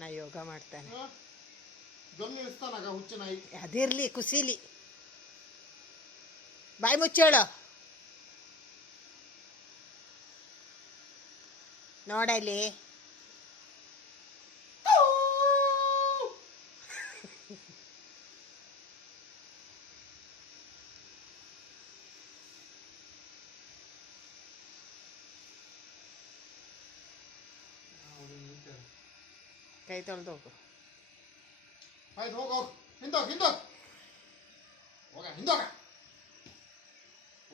ನಾ ಯೋಗ ಮಾಡ್ತಾನೆ. ಹುಚ್ಚ ನಾಯಿ ಅದಿರ್ಲಿ ಕುಸೀಲಿ. ಬಾಯಿ ಮುಚ್ಚೇಳು. ನೋಡಲಿ ಕೈ ತೊಳೆದು ಹೋಗು. ಆಯ್ತು ಹೋಗ ಹೋಗ ಹಿಂದೋಗ ಹಿಂದೋಗ ಹೋಗ ಹಿಂದೋಗ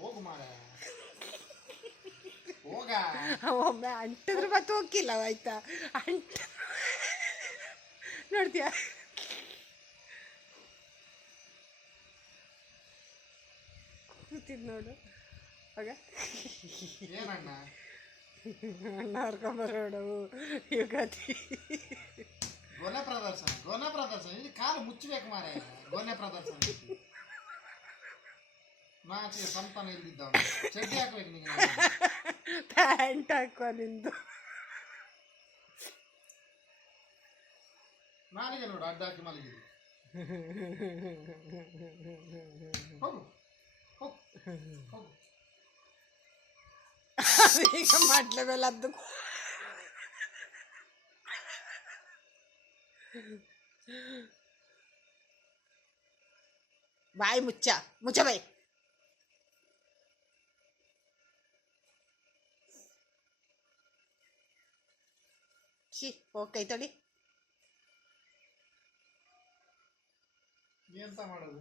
ಹೋಗು ಮಾರ ಹೋಗ. ಒಮ್ಮೆ ಅಂಟಿದ್ರೆ ಮತ್ತೆ ಹೋಗಿಲ್ಲ ಆಯ್ತಾ. ಅಂಟ ನೋಡ್ತೀಯ ಕೂತಿದ್ ನೋಡು ಆಗ ಏನಣ್ಣ ಅಣ್ಣ ಹರ್ಕೊಂಬರೋಡವು ಯುಗಾದಿ ಗೊನೆ ಪ್ರದರ್ಶನ ಇಲ್ಲಿ ಕಾಲು ಮುಚ್ಚಬೇಕು ಮಾರ. ಗೊನೆ ಪ್ರದರ್ಶನ ನಾಚಿಗೆ ಸಂತಾನ ಇಲ್ಲಿದ್ದವ. ಚಡ್ಡಿ ಹಾಕ್ಬೇಕು ನಿಮಗೆ. ಪ್ಯಾಂಟ್ ಹಾಕುವ ನಿಂದು. ನಾಲಿಗೆ ನೋಡು ಅಡ್ಡ ಹಾಕಿ ಮಲಗಿದೆ. ಹೋಗು ಹೋಗು ಹೋಗು. ಈಗ ಮಾಡ್ಲೇಬೇಕಲ್ಲ ಅದು. ಬಾಯಿ ಮುಚ್ಚ ಬಾಯಿ. ಹೋಗಿ ಕೈ ತೊಳಿ. ಎಂತ ಮಾಡೋದು.